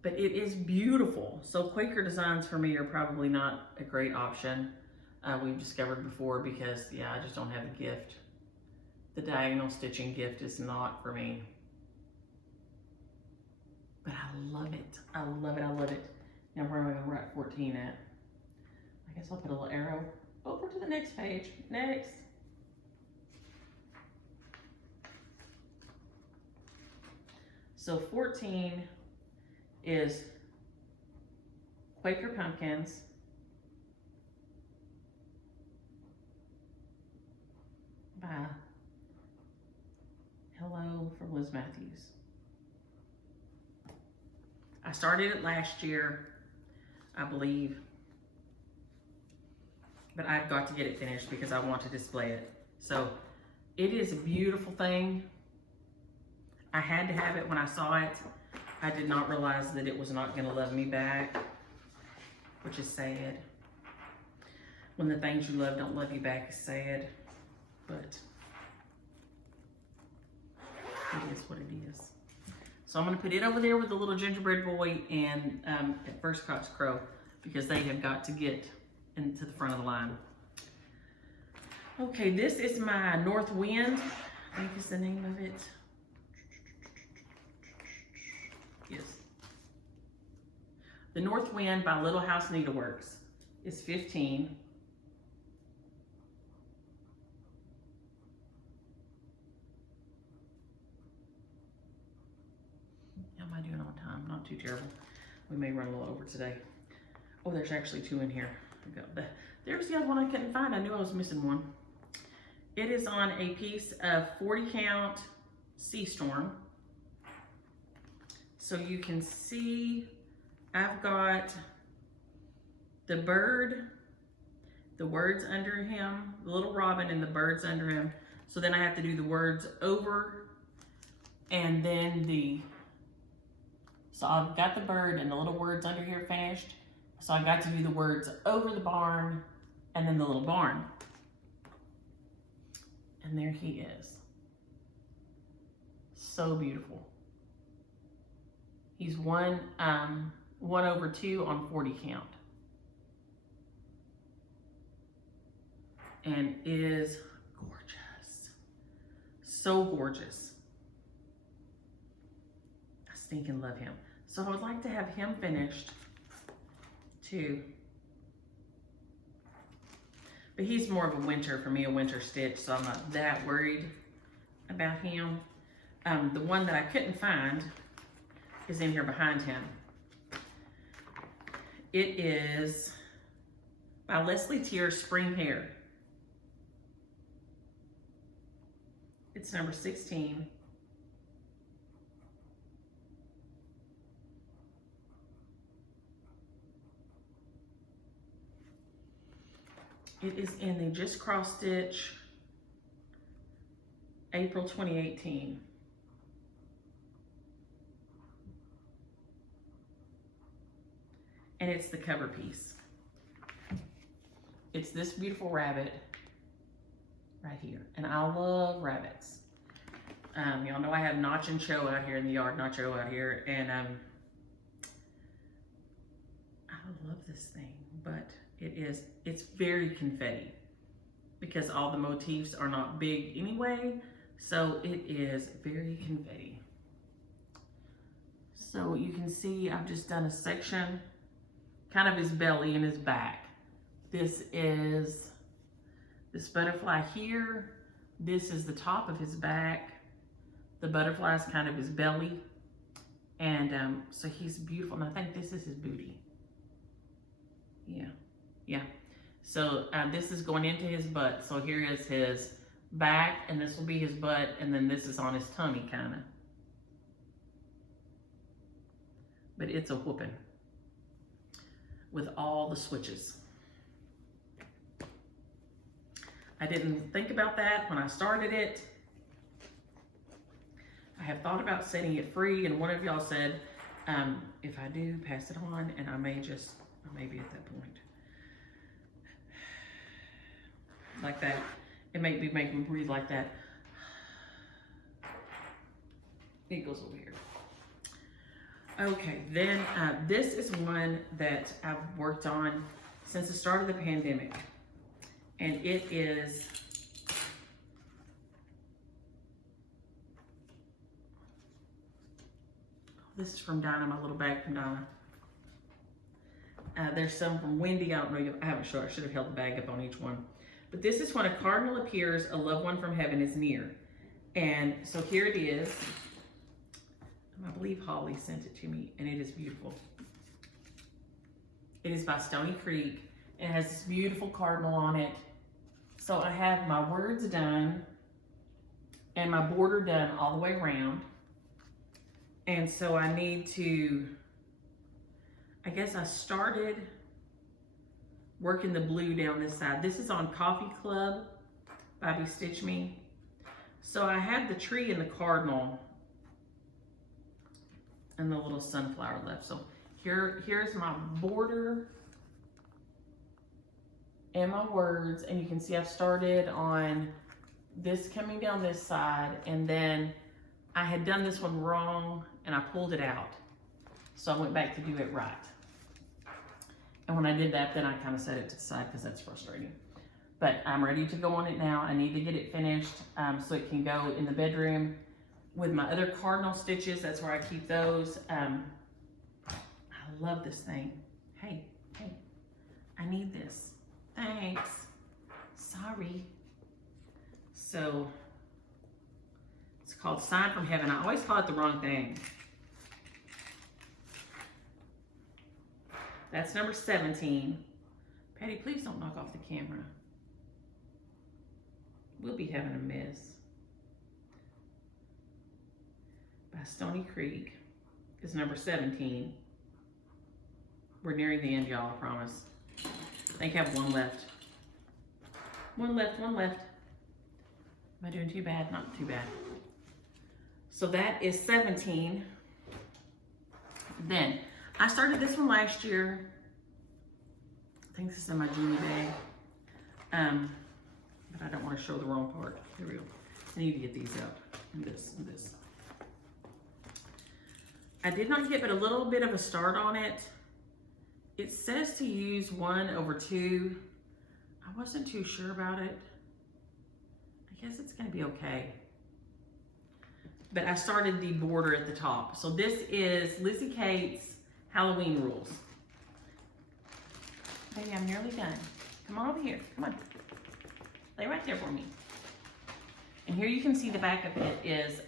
But it is beautiful. So Quaker designs for me are probably not a great option. We've discovered before because, yeah, I just don't have the gift. The diagonal stitching gift is not for me. But I love it. I love it. I love it. Now where am I going to write 14 at? I guess I'll put a little arrow over to the next page. Next. So 14 is Quaker pumpkins by Hello from Liz Matthews. I started it last year, I believe, but I've got to get it finished because I want to display it. So it is a beautiful thing. I had to have it when I saw it. I did not realize that it was not going to love me back, which is sad. When the things you love don't love you back is sad, but it is what it is. So I'm going to put it over there with the little gingerbread boy and at First Cock's Crow because they have got to get into the front of the line. Okay, this is my North Wind, I think is the name of it. Yes. The North Wind by Little House Needleworks is 15. How am I doing on time? Not too terrible. We may run a little over today. Oh, there's actually 2 in here. There's the other one I couldn't find. I knew I was missing one. It is on a piece of 40 count Sea Storm. So you can see I've got the bird, the words under him, the little robin and the birds under him. So then I have to do the words over and then so I've got the bird and the little words under here finished. So I got to do the words over the barn and then the little barn. And there he is. So beautiful. He's 1/2 on 40 count. And is gorgeous. So gorgeous. I stinking love him. So I would like to have him finished too. But he's more of a winter, for me, a winter stitch, so I'm not that worried about him. The one that I couldn't find is in here behind him. It is by Leslie Tier, Spring Hair. It's number 16. It is in the Just Cross Stitch, April 2018. And it's the cover piece. it's this beautiful rabbit right here. And I love rabbits. Y'all know I have Notch and Cho out here in the yard, Nacho out here, and I love this thing, but it's very confetti because all the motifs are not big anyway, so it is very confetti. So you can see I've just done a section, kind of his belly and his back. This is this butterfly here. This is the top of his back. The butterfly is kind of his belly. And so he's beautiful. And I think this is his booty. Yeah. So this is going into his butt. So here is his back, and this will be his butt, and then this is on his tummy, kind of. But it's a whooping with all the switches. I didn't think about that when I started it. I have thought about setting it free, and one of y'all said, if I do, pass it on, and I may be at that point. Like that. It make me breathe like that. It goes over here. Okay, then this is one that I've worked on since the start of the pandemic. And it is this is from Dinah, my little bag from Dinah. There's some from Wendy. I don't know. I haven't shown. I should have held the bag up on each one. But this is when a cardinal appears, a loved one from heaven is near. And so here it is. I believe Holly sent it to me, and it is beautiful. It is by Stony Creek. It has this beautiful cardinal on it. So I have my words done and my border done all the way around. And so I need to, I guess I started working the blue down this side. This is on Coffee Club by Be Stitch Me. So I have the tree and the cardinal and the little sunflower left. So here's my border and my words, and you can see I've started on this coming down this side, and then I had done this one wrong and I pulled it out. So I went back to do it right. And when I did that, then I kind of set it to the side because that's frustrating. But I'm ready to go on it now. I need to get it finished so it can go in the bedroom with my other cardinal stitches. That's where I keep those. I love this thing. Hey, I need this. Thanks. Sorry. So it's called Sign from Heaven. I always call it the wrong thing. That's number 17. Patty, please don't knock off the camera. We'll be having a mess. By Stony Creek is number 17. We're nearing the end, y'all, I promise. I think I have one left. One left. Am I doing too bad? Not too bad. So that is 17. Then, I started this one last year. I think this is in my Junior bag. But I don't want to show the wrong part. Here we go. I need to get these out. And this and this. I did not get but a little bit of a start on it. It says to use 1/2. I wasn't too sure about it. I guess it's going to be okay. But I started the border at the top. So this is Lizzie Kate's Halloween Rules. Baby, I'm nearly done. Come on over here. Come on. Lay right there for me. And here you can see the back of it is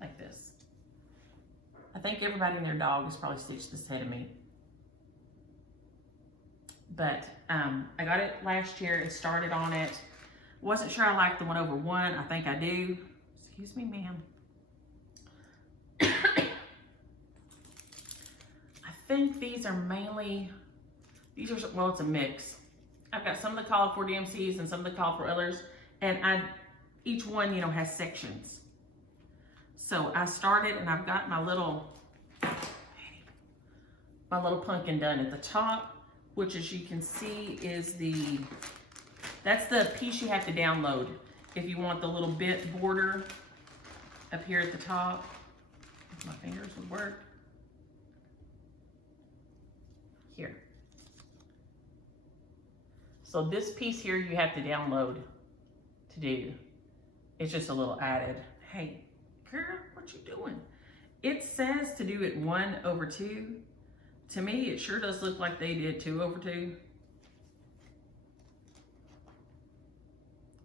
like this. I think everybody and their dog has probably stitched this ahead of me. But I got it last year and started on it. Wasn't sure I liked the 1/1. I think I do. Excuse me, ma'am. I think these are mainly, well, it's a mix. I've got some that call for DMCs and some that call for others. And each one, has sections. So I started and I've got my little pumpkin done at the top which as you can see is that's the piece you have to download if you want the little bit border up here at the top. If my fingers would work. Here. So this piece here you have to download to do. It's just a little added. Hey, girl, what you doing? It says to do it 1/2. To me, it sure does look like they did 2/2.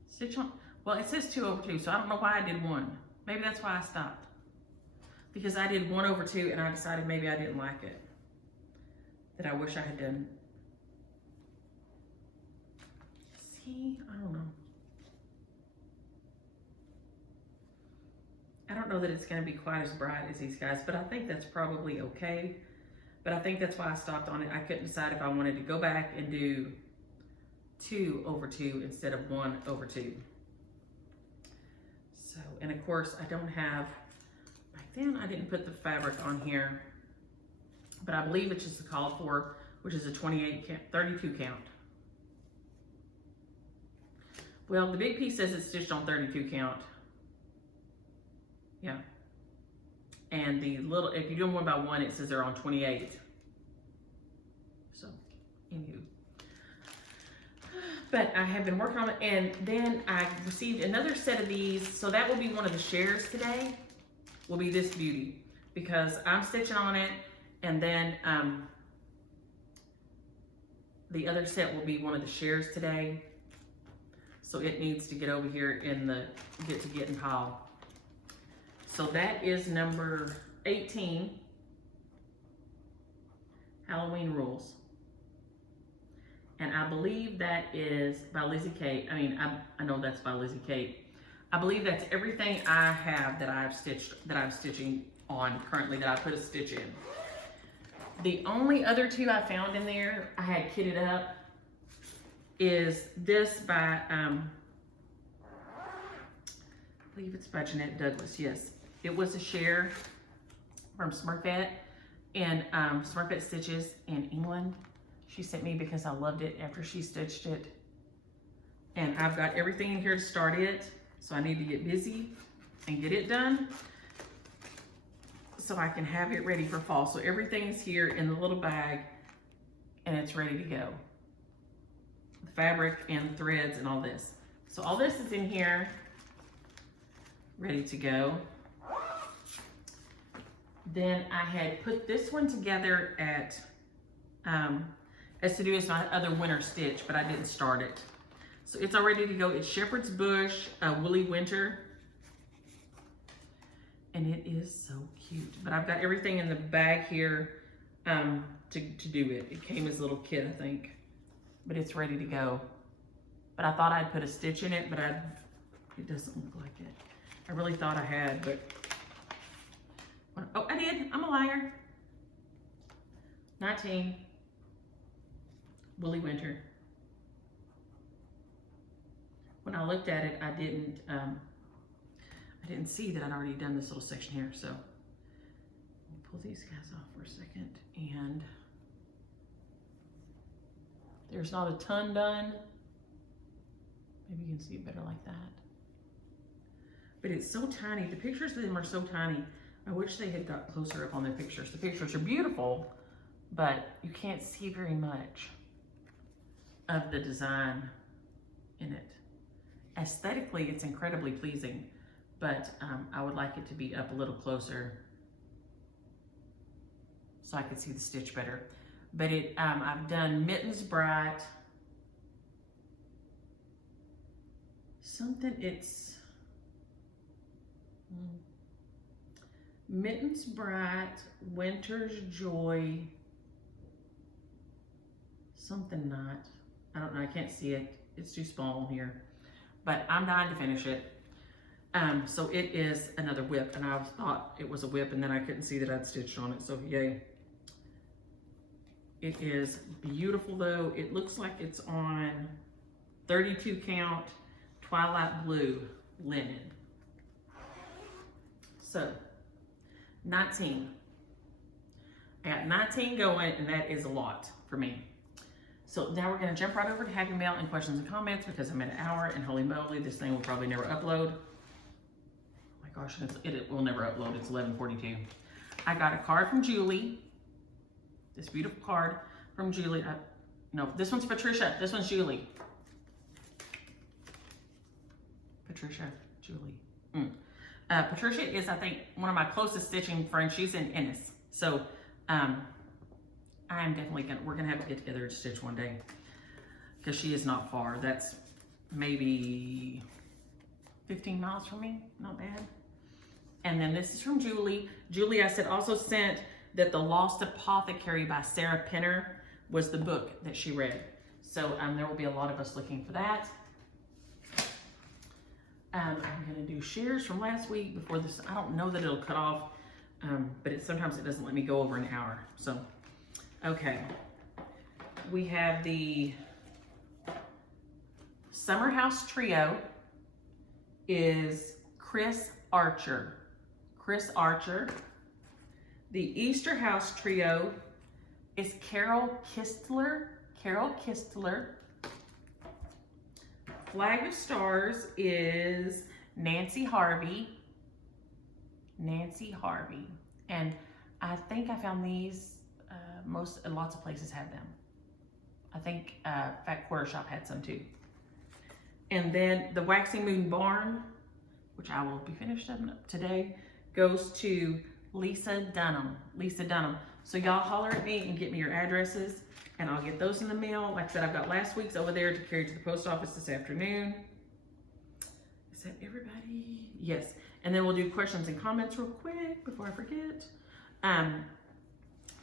Stitch on, well, it says 2/2, so I don't know why I did 1. Maybe that's why I stopped. Because I did 1/2 and I decided maybe I didn't like it. That I wish I had done. See, I don't know. I don't know that it's going to be quite as bright as these guys, but I think that's probably okay. But I think that's why I stopped on it. I couldn't decide if I wanted to go back and do 2/2 instead of 1/2. So, and of course I don't have, back then I didn't put the fabric on here, but I believe it's just the called for, which is a 32 count. Well, the big piece says it's stitched on 32 count. Yeah. And the little, if you do them 1 by 1, it says they're on 28. So, anywho. But I have been working on it, and then I received another set of these. So that will be one of the shares today, will be this beauty, because I'm stitching on it, and then the other set will be one of the shares today. So it needs to get over here in the getting pile. So that is number 18, Halloween Rules. And I believe that is by Lizzie Kate. I mean, I know that's by Lizzie Kate. I believe that's everything I have that I've stitched, that I'm stitching on currently, that I put a stitch in. The only other 2 I found in there, I had kitted up, is this by, I believe it's by Jeanette Douglas, yes. It was a share from Smurfette, and Smurfette Stitches in England. She sent me because I loved it after she stitched it. And I've got everything in here to start it, so I need to get busy and get it done so I can have it ready for fall. So everything is here in the little bag and it's ready to go. The fabric and the threads and all this. So all this is in here, ready to go. Then I had put this one together at, as to do as my other winter stitch, but I didn't start it. So it's all ready to go. It's Shepherd's Bush, Woolly Winter. And it is so cute. But I've got everything in the bag here to do it. It came as a little kit, I think. But it's ready to go. But I thought I'd put a stitch in it, but it doesn't look like it. I really thought I had, but... Oh, I did. I'm a liar. 19. Woolly Winter. When I looked at it, I didn't see that I'd already done this little section here. So, let me pull these guys off for a second. And there's not a ton done. Maybe you can see it better like that. But it's so tiny. The pictures of them are so tiny. I wish they had got closer up on their pictures. The pictures are beautiful, but you can't see very much of the design in it. Aesthetically, it's incredibly pleasing, but I would like it to be up a little closer so I could see the stitch better. But I've done Mittens Bright. Mittens Bright, Winter's Joy, something not. I don't know, I can't see it. It's too small here. But I'm dying to finish it. So it is another WIP, and I thought it was a WIP, and then I couldn't see that I'd stitched on it, so yay. It is beautiful though. It looks like it's on 32 count Twilight Blue linen. So, 19. I got 19 going, and that is a lot for me. So now we're gonna jump right over to Happy Mail and questions and comments because I'm at an hour and holy moly, this thing will probably never upload. Oh my gosh, it will never upload, it's 11:42. I got a card from Julie. This beautiful card from Julie. No, this one's Patricia, this one's Julie. Patricia, Julie. Patricia is, I think, one of my closest stitching friends. She's in Ennis. So, I'm definitely we're gonna have to get together to stitch one day because she is not far. That's maybe 15 miles from me, not bad. And then this is from Julie. Julie, I said, also sent that The Lost Apothecary by Sarah Penner was the book that she read. So there will be a lot of us looking for that. I'm gonna do shares from last week before this. I don't know that it'll cut off, but sometimes it doesn't let me go over an hour. So, okay. We have the Summer House Trio is Chris Archer. Chris Archer. The Easter House Trio is Carol Kistler. Carol Kistler. Flag of Stars is Nancy Harvey. Nancy Harvey. And I think I found these, lots of places have them. I think Fat Quarter Shop had some too. And then the Waxing Moon Barn, which I will be finished up today, goes to Lisa Dunham. Lisa Dunham. So y'all holler at me and get me your addresses and I'll get those in the mail. Like I said, I've got last week's over there to carry to the post office this afternoon. Is that everybody? Yes. And then we'll do questions and comments real quick before I forget.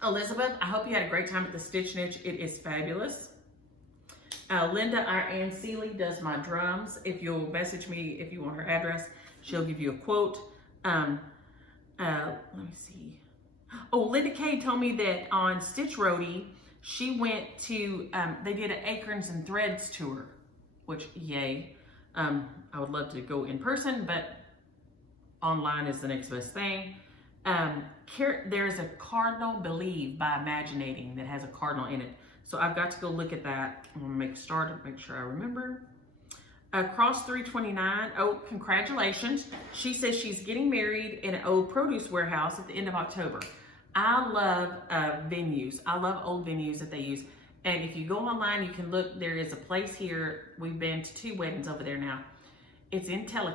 Elizabeth, I hope you had a great time at the Stitch Niche. It is fabulous. Linda, our Ann Seeley, does my drums. If you'll message me if you want her address, she'll give you a quote. Let me see. Oh, Linda Kay told me that on Stitch Roadie, she went to, they did an Acorns and Threads tour, which, yay. I would love to go in person, but online is the next best thing. There's a Cardinal Believe by Imaginating that has a cardinal in it. So I've got to go look at that. I'm gonna make a start and make sure I remember. Cross 329, oh, congratulations. She says she's getting married in an old produce warehouse at the end of October. I love venues. I love old venues that they use. And if you go online, you can look, there is a place here. We've been to 2 weddings over there now. It's in Tellico.